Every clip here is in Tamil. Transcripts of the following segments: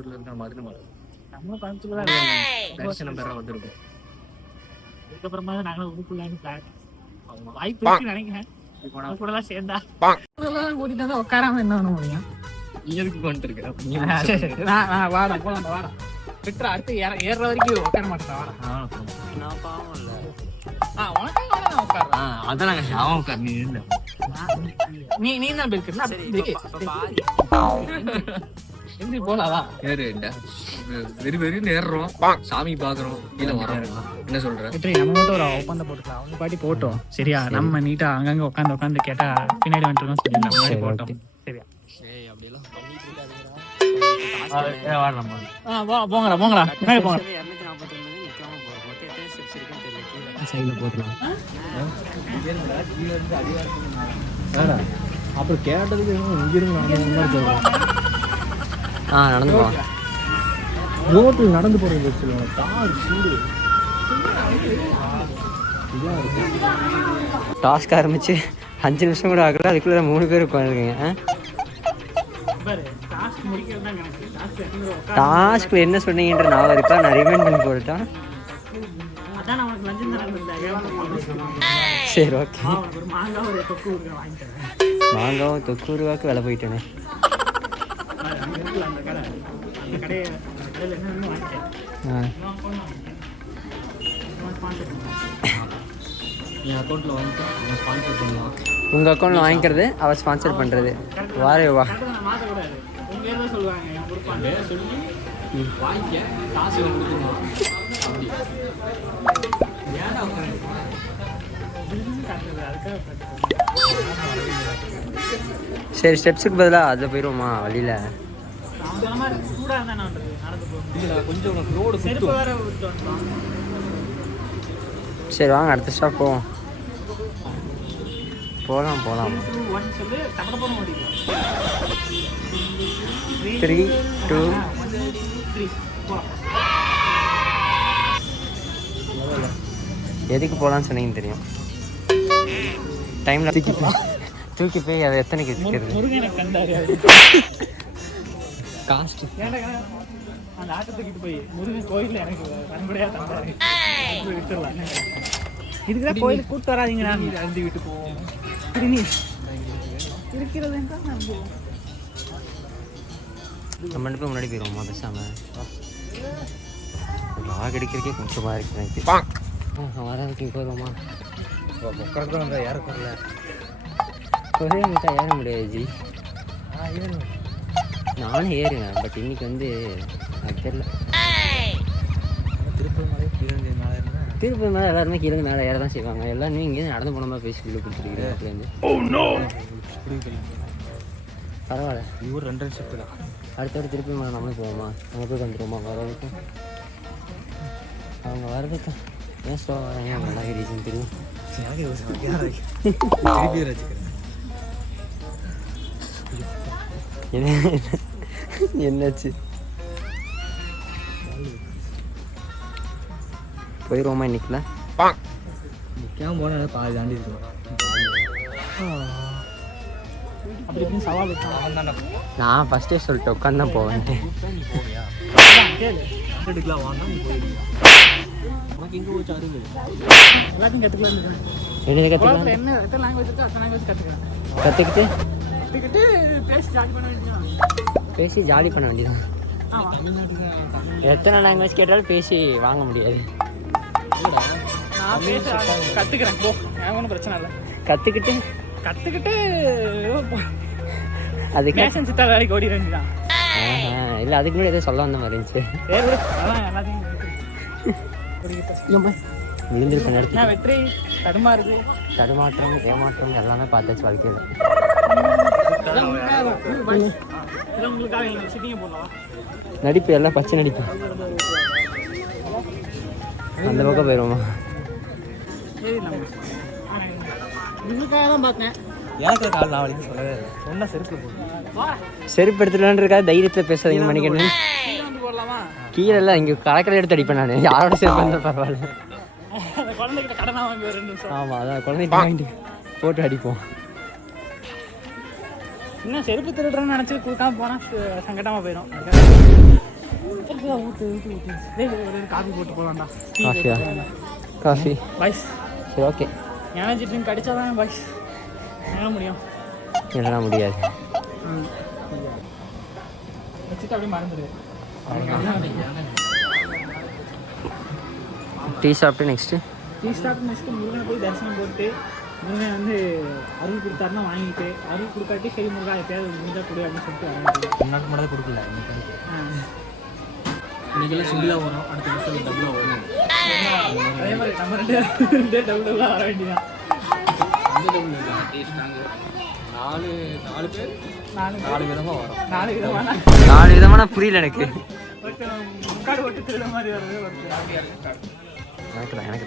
கோயம்புத்தூர்ல இருக்கிற மாதிரி நம்ம கோயம்புத்தூர்ல தான் தரிசனம் பெற வந்திருக்கோம். அதுக்கப்புறமா தான் நாங்களும் ஊருக்குள்ளான்னு பிளான் வாய்ப்பு இருக்குன்னு நினைக்கிறேன். இப்போ நான் கூட சேர்ந்தா கூட்டிட்டு வந்து உட்காராம என்ன பண்ண முடியும்? நீ எதுக்கு கொண்டு இருக்க? வாடா போலாம் வாடா விட்டுற அடுத்து ஏற வரைக்கும் உட்கார மாட்டேன். வாடா நான் பாவம் இல்ல. உனக்கு உட்கார அதான் நாங்க ஷாவம் உட்கார் நீ இல்லை. நீ தான் எப்படி போலாதான் வெறி வெறின்னு ஏறுறோம், சாமி பாக்குறோம், கீழே வரோம். என்ன சொல்ற? நம்ம மட்டும் ஒரு ஒப்பந்தம் போட்டுக்கலாம். அவங்க பாட்டி போட்டோம் சரியா? நம்ம நீட்டா அங்கங்க உட்காந்து கேட்டா பின்னாடி வந்துருக்கோம் சொல்லி போட்டோம் சரியா? போங்கடா போங்கடா பின்னாடி போங்க. அப்புறம் கேட்டதுக்கு இங்கிருந்து நடந்து போகலாம். ரோட்டில் நடந்து போறது டாஸ்க் ஆரம்பிச்சு 5 நிமிஷம் கூட ஆகல, அதுக்குள்ள 3 பேர் உட்காந்துருக்கீங்க. டாஸ்க்ல என்ன சொன்னீங்கன்ற நான் இருக்கா? நான் ரிமைண்ட் பண்ணி போட்டுட்டேன். சரி ஓகே. மாங்காவும் தொக்கு ரூபாய்க்கு விலை போயிட்டேனே. உங்க அக்கௌண்ட்ல வாங்கிக்கிறது அவர் ஸ்பான்சர் பண்றது. வாரே வா. சரி ஸ்டெப்ஸுக்கு பதிலாக அதில் போயிடுவோமா வழியில்? சரி வாங்க அடுத்த ஸ்டாப் போவோம். போகலாம் 3, 2 எதுக்கு போகலான்னு சொன்னீங்கன்னு தெரியும். டைமில் தூக்கி போய் அதை எத்தனைக்கு வச்சுக்கிறது? காஸ்ட் அந்த ஆட்டை தூக்கிட்டு போய் முருகன் கோயிலில் எனக்கு நன்கொடையா தந்தாரு. இதுக்குதான் கோயிலுக்கு கூப்பிட்டு வராதிங்க. நான் அழுந்து விட்டு போவோம் இருக்கிறது என்றால் நான் போவோம். நம்ம 2 பேர் முன்னாடி போயிடுவோமா பேசாமல்? லாக் அடிக்கிறதுக்கே கொஞ்சமாக இருக்கு. வரதுக்கு போயிடுவோமா? உட்காந்து வந்தால் ஏறக்குறல ஒரே மிட்டா ஏற முடியாது ஜி. நானும் ஏறுவேன், பட் இன்னைக்கு வந்து எனக்கு தெரியல. திருப்பூர் மேலே எல்லாருமே கீழே மேலே ஏற தான் செய்வாங்க. எல்லாருமே இங்கேருந்து நடந்து போன மாதிரி பேசி கீழே கொடுத்துருக்கீங்க. அதுலேருந்து பரவாயில்ல. இவர் 2 ஷிஃப்ட் தான். அடுத்தடுத்து திருப்பி மேலே நம்மளே போவோமா? நம்ம போய் வந்துடுவோமா? வரதுக்கும் அவங்க வர்றதுக்கும் ஏன் ஸ்லோ வராங்க? நல்லா ரீசன் தெரியும். என்னாச்சு? போயிடுவோமா இன்னைக்குல? நிற்காம போனால் பாதி தாண்டி இருக்கும். சவால் நான் ஃபஸ்ட்டே சொல்லிட்டு உட்காந்து தான் போவேன். எல்லாத்தையும் கற்றுக்கிட்டு பேசி ஜாலி பண்ண வேண்டியதான். எத்தனை லாங்குவேஜ் கேட்டாலும் பேசி வாங்க முடியாது. நான் பேச கற்றுக்கிறேன் போ, ஒன்றும் பிரச்சனை இல்லை. கற்றுக்கிட்டு அது பேஷன் சித்தா வேலைக்கு ஓடி வேண்டியதான். இல்லை அதுக்கு முன்னாடி எதோ சொல்ல வந்த மாதிரி இருந்துச்சு. எல்லாத்தையும் விழுந்திருக்க நேரத்தில் வெற்றி தடுமாற்றம் ஏமாற்றம் எல்லாமே பார்த்தாச்சு வாழ்க்கையில். நடிப்பு எல்லாம் பச்சை நடிப்பு. அந்த பக்கம் போயிடுவோமா? செருப்பு எடுத்துலான்னு இருக்கா? தைரியத்தில் பேசாதீங்க மணிக்கண்ணன். கீழே எல்லாம் இங்கே கலக்கரை எடுத்து அடிப்பேன் நான். யாரோட செருப்பு இருந்தால் பரவாயில்ல. ஆமாம் அதான் குழந்தைகிட்ட வாங்கிட்டு போட்டு அடிப்போம். இன்னும் செருப்பு திருடுறேன்னு நினச்சி கொடுக்காம போனால் சங்கடமாக போயிடும். ஊத்து ஒரு காஃபி போட்டு போகலாம்டா. காஃபியா? காஃபி பாய்ஸ் சரி ஓகே. எனர்ஜி ட்ரிங்க் அடிச்சாதான் பாய்ஸ் என்ன முடியும். இல்லைனா முடியாது. வச்சுட்டு அப்படியே மறந்துடு. டீ சாப்பிட்டு நெக்ஸ்ட்டு முருகனை போய் தரிசனம் போட்டு முருகன் வந்து அருள் கொடுத்தாருன்னா வாங்கிட்டு, அருள் கொடுக்காட்டி சரி முருகா எப்பயாவது முடிஞ்சா கொடு அப்படின்னு சொல்லிட்டு வரேன். முன்னாடி மட்டும் கொடுக்கல. இன்னைக்கெல்லாம் சிங்கிளாக வரும், அடுத்த வருஷம் டபுளாக வரும். அதே மாதிரி நம்ம ரெண்டே டபுளாக வர வேண்டியதான். அந்த டபுள் இல்லை, அட்லீஸ்ட் நாங்கள் நாலு பேர் 4 விதமாக வரும். 4 விதமான புரியல எனக்கு. ஒருத்தர் முக்காடு ஒட்டு திருட மாதிரி வருது, ஒருத்தர் எனக்கு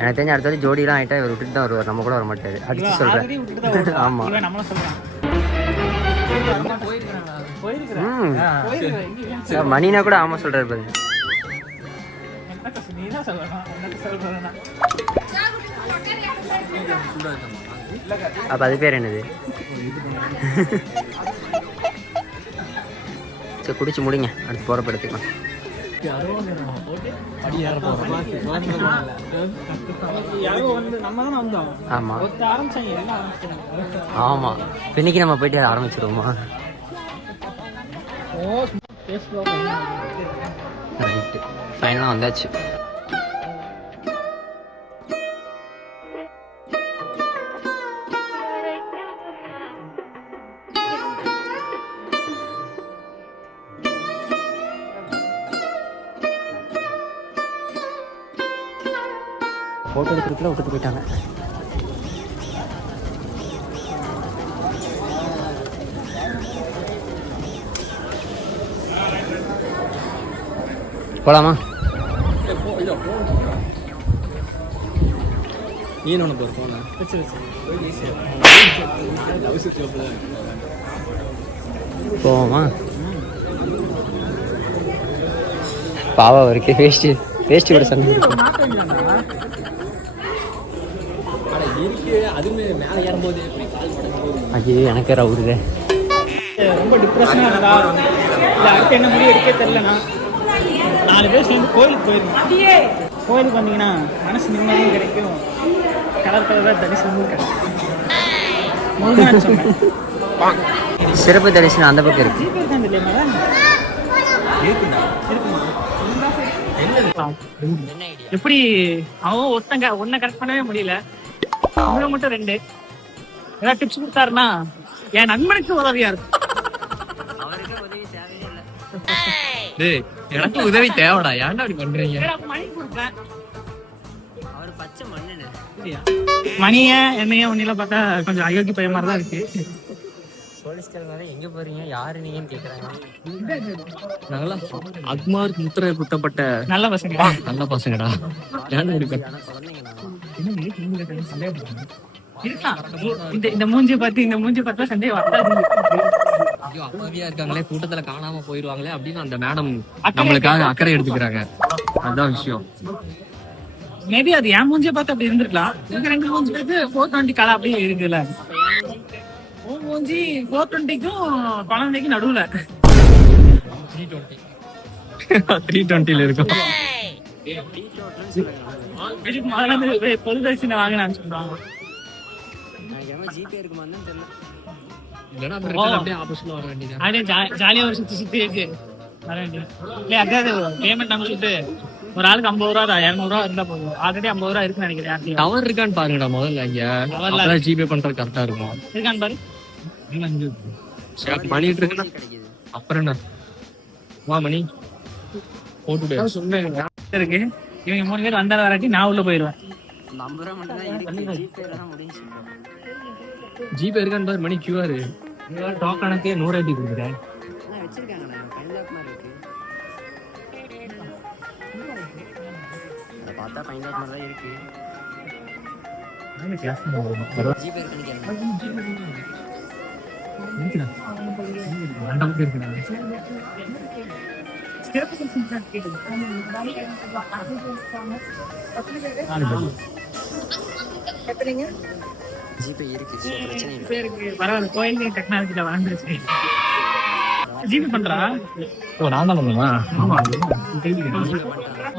எனக்கு தெரிஞ்ச அடுத்த வாட்டி ஜோடிலாம் ஆகிட்டா இவர் விட்டுட்டு தான் வருவார், நம்ம கூட வர மாட்டார். அடிச்சு சொல்கிறேன். ஆமாம் மணினா கூட ஆமாம் சொல்கிறார் பாருங்க. அப்போ அது பேர் என்னது? சரி குடிச்சு முடிங்க, அடுத்து போகிறப்ப எடுத்துக்கலாம். ஆமாம் ஆமாம், இன்னைக்கு நம்ம போயிட்டு ஆரம்பிச்சிருவோமா? ரைட்டு, ஃபைனலாக வந்தாச்சு. ஃபோட்டோ எடுக்கிறதுக்குள்ள விட்டுட்டு போயிட்டாங்க. போகலாமா? நீ என்ன போகிற போன போவோமா? பாவா இருக்கு. வேஸ்ட் கூட சொன்ன அதுவுமே மேலே ஏறும்போது ஐயோ எனக்கு ரவுடுது. ரொம்ப டிப்ரெஷனாக இருந்தா இல்லை அடுத்து என்ன முடிவு எடுக்க தெரியலண்ணா. 4 பேர் சேர்ந்து கோயிலுக்கு போயிருந்தோம். கோயிலுக்கு வந்தீங்கன்னா மனசு நிம்மதியும் கிடைக்கும், கலர் தரிசனமும் கிடைக்கும். முருகன் சொன்னேன். சிறப்பு தரிசனம் அந்த பக்கம் இருக்கு. ஜிபே தான் இல்லையா? எப்படி அவன் ஒன்ன கரெக்ட் பண்ணவே முடியல, அவங்க மட்டும் 2 ஏதாவது டிப்ஸ் கொடுத்தாருன்னா என் நண்பனுக்கு உதவியா இருக்கும். எனக்கு உதவி தேவைடா, ஏன்டா அப்படி பண்றீங்க? மணிய என்னைய உன்னில பார்த்தா கொஞ்சம் அயோக்கிய பையன் மாதிரி தான் இருக்கு. எங்க போறீங்க, யாரு நீங்கன்னு கேக்குறாங்க. நாங்களாம் அக்மார்க் முத்திரை குத்தப்பட்ட நல்ல பசங்கடா. ஏன்டா இப்படி இந்த மூஞ்சி பார்த்து சந்தேகம் வராது. ஐயோ அப்பாவியா இருக்காங்களே, கூட்டத்துல காணாம போயிருவாங்களே அப்படின்னு அந்த மேடம் நம்மளுக்காக அக்கறை எடுத்துக்கிறாங்க. அதுதான் விஷயம். மேபி அது என் மூஞ்சியை பார்த்து அப்படி இருந்திருக்கலாம். இவங்க 2 மூஞ்சி பார்த்து 420 கலா அப்படியே இருக்குல்ல. உன் மூஞ்சி 420க்கும் குழந்தைக்கும் நடுவுல 320 இருக்கும். பொது தரிசனம் வாங்கினான்னு சொல்றாங்க. ஜாலியா ஒரு சுத்தி இருக்கு வர வேண்டியது. அதாவது பேமெண்ட் அனுப்பிச்சுட்டு ஒரு ஆளுக்கு 50 ரூபா தான், 200 ரூபா இருந்தா போதும். ஆல்ரெடி 50 ரூபா இருக்குன்னு நினைக்கிறேன். டவர் இருக்கான்னு பாருங்கடா முதல்ல. இங்க ஜிபே பண்றது கரெக்டா இருக்கும். இருக்கான்னு பாரு. பண்ணிட்டு இருக்குன்னா அப்புறம் என்ன வா மணி போட்டு இருக்கு. இவங்க 3 பேர் வந்தாலும் வராட்டி நான் உள்ள போயிடுவேன். ஜிபே இருக்கான்னு பாரு மணி. கியூஆர் டோக்கனுக்கு 100 ஐடி கொடுக்குறேன். ஜிபே இருக்கு, ஸோ பிரச்சனை இல்லை. பேருக்கு பரவாயில்ல, கோயில் டெக்னாலஜியில் வளர்ந்துருச்சு. ஜிபே பண்றா? ஓ நான் தான் பண்ணுமா?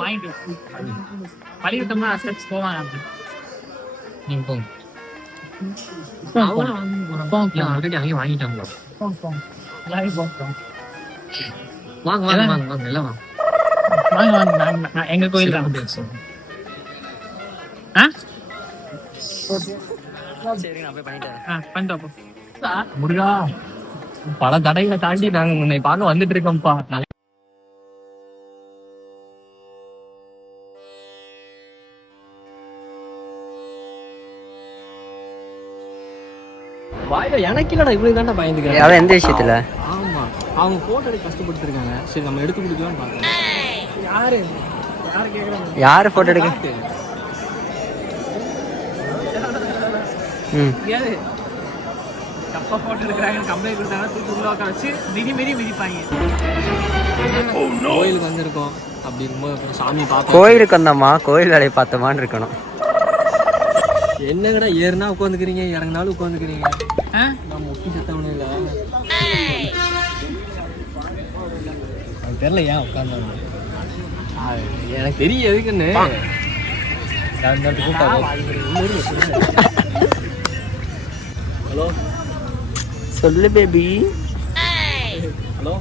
வாங்கிட்டு பழிவிட்டோம்னா அசெப்ட்ஸ் போவாங்க. நீங்க போங்க. ஆல்ரெடி அங்கேயும் வாங்கிட்டாங்களோ. வாங்க வாங்க வாங்க வாங்க எல்லாம் வாங்க. வாங்க வாங்க, நான் எங்க கோயில் தான். சரி, நான் போய் பண்ணிட்டு வரேன். பண்ணிட்டு முருகா, பல தடைகளை தாண்டி நாங்க உன்னை பார்க்க வந்துட்டு இருக்கோம்ப்பா. எனக்கு இல்லடா, இவ்வளவு தாண்டா பயந்துக்கிறேன். அதான் எந்த விஷயத்துல? ஆமா, அவங்க போட்டோ எடுக்க கஷ்டப்பட்டுருக்காங்க. சரி நம்ம எடுத்து கொடுக்கலாம்னு பாக்குறேன். யாரு கேக்குறாங்க? யாரு போட்டோ எடுக்க? யாரு கப்பா போட்டோ எடுக்கிறாங்க, கம்பெனி கொடுத்தாங்க, தூக்கி உள்ள உட்கார வச்சு மிதி மிதிப்பாங்க. கோயிலுக்கு வந்திருக்கோம் அப்படி இருக்கும்போது சாமி பார்ப்போம். கோயிலுக்கு வந்தோமா, கோயில் வேலையை பார்த்தோமான்னு இருக்கணும். என்னங்கடா ஏறுனா உட்காந்துக்கிறீங்க, இறங்கினாலும் உட்காந்துக்கிறீங்க. நான் முக்கி செத்தவனே இல்லை. எனக்கு தெரியல ஏன் உட்காந்து. எனக்கு தெரியும் எதுக்குன்னு. ஹலோ சொல்லு பேபி. Hello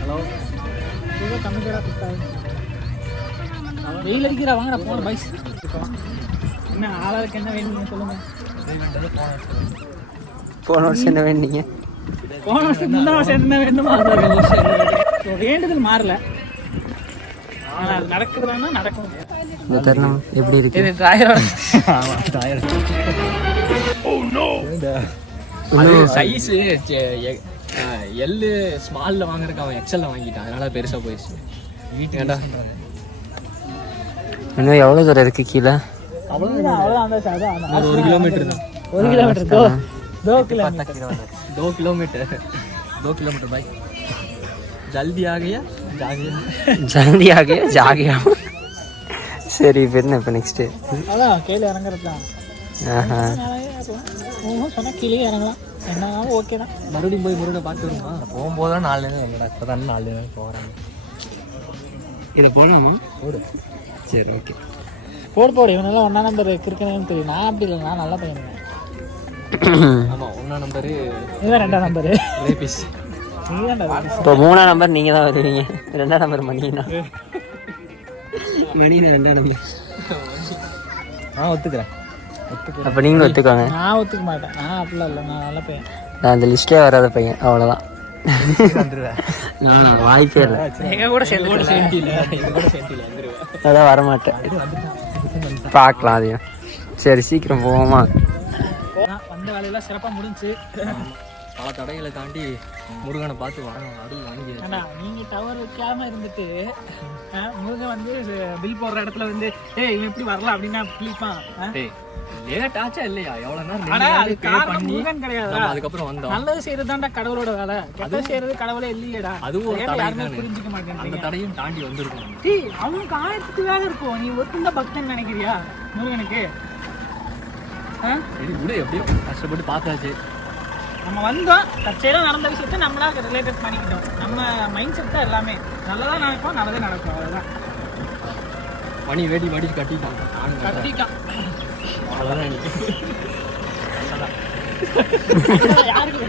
hello. வெயில் அடிக்கிறா, வாங்கடா போன பைஸ். என்ன ஆளாளுக்கு என்ன வேணும் சொல்லுங்க. போன வருஷம் என்ன வேண்டீங்க? போன வருஷம் இந்த வருஷம் என்ன வேணுமோ வேண்டுதல் மாறல. நடக்குதுன்னா நடக்கும். இந்த தருணம் எப்படி இருக்கு? சைஸ் எல்லு ஸ்மால்ல வாங்குறதுக்கு அவன் எக்ஸல்ல வாங்கிட்டான், அதனால பெருசா போயிடுச்சு. வீட்டுடா இன்னும் எவ்வளவு தூரம் இருக்கு கீழே? அவ்வளவுதான். 1 கிலோமீட்டர் தான். 1 கிலோமீட்டர் 2 கிலோமீட்டர் 2 கிலோமீட்டர் பாய். ஜல்தி ஆகையா ஜல்தி ஆகியா ஜாகியா? சரி, இப்போ என்ன இப்போ நெக்ஸ்ட்டு? அதான் கீழே இறங்குறது தான். சொன்னா கீழே இறங்கலாம், என்னாலும் ஓகே தான். மறுபடியும் போய் முருகனை பார்த்து வருமா? போகும்போது தான் 4 நேரம் எங்கடா, இப்போ தானே 4 நேரம் போகிறாங்க. இதை போடலாமா? போடு. சரி ஓகே, போடு. இவனெல்லாம் 1ஆம் நம்பர் இருக்குன்னு தெரியும். நான் அப்படி இல்லை, நான் நல்லா பையன். ஆமாம் 1ஆம் நம்பரு இதுதான் 2ஆம் நம்பரு. ரேபிஸ். இப்போ 3ஆம் நம்பர் நீங்கள் தான் வருவீங்க. 2ஆம் நம்பர் மணினா மணினா 2ஆம் நம்பர். ஒத்துக்கிறேன். அப்போ நீங்களும் ஒத்துக்கோங்க. நான் ஒத்துக்க மாட்டேன். நான் அப்படிலாம் இல்லை, நான் நல்ல பையன். நான் அந்த லிஸ்ட்லேயே வராத பையன், அவ்வளோதான். நான் வாய்ப்பே இல்லை. எங்கள் கூட சேர்ந்து இல்லை. அதான் வரமாட்டேன். பார்க்கலாம் அதையும். சரி சீக்கிரம் போவோமா? வந்த வேலையெல்லாம் சிறப்பாக முடிஞ்சு. பல தடைகளை தாண்டி முருகனை பார்த்து வரணும். அருள் வாங்கி நீங்கள் டவர் வைக்காம இருந்துட்டு முருகன் வந்து பில் போடுற இடத்துல வந்து இவன் எப்படி வரலாம் அப்படின்னா பிளிப்பான். லேட் ஆச்சா இல்லையா? எவ்வளவு நேரம் முருகன் கிடையாது. அதுக்கப்புறம் வந்தோம். நல்லது செய்யறதுதான்டா கடவுளோட வேலை, கெட்டது செய்யறது கடவுளே இல்லையடா. அதுவும் யாருமே புரிஞ்சுக்க மாட்டேன். அந்த தடையும் தாண்டி வந்திருக்கோம். அவனுக்கு 1000 வேலை இருக்கும். நீ ஒருத்தந்த பக்தன் நினைக்கிறியா முருகனுக்கு? இது கூட எப்படியோ கஷ்டப்பட்டு பார்த்தாச்சு. நம்ம வந்தோம், தற்செயலாக நடந்த விஷயத்த நம்மளா ரிலேட்டட் பண்ணிக்கிட்டோம். நம்ம மைண்ட் செட் தான் எல்லாமே. நல்லதா நினைப்போம், நல்லதே நடக்கும். அவ்வளோதான். பனி வேடி வாடி கட்டிட்டான். கட்டிட்டான். அவ்வளோதான். யாருக்கு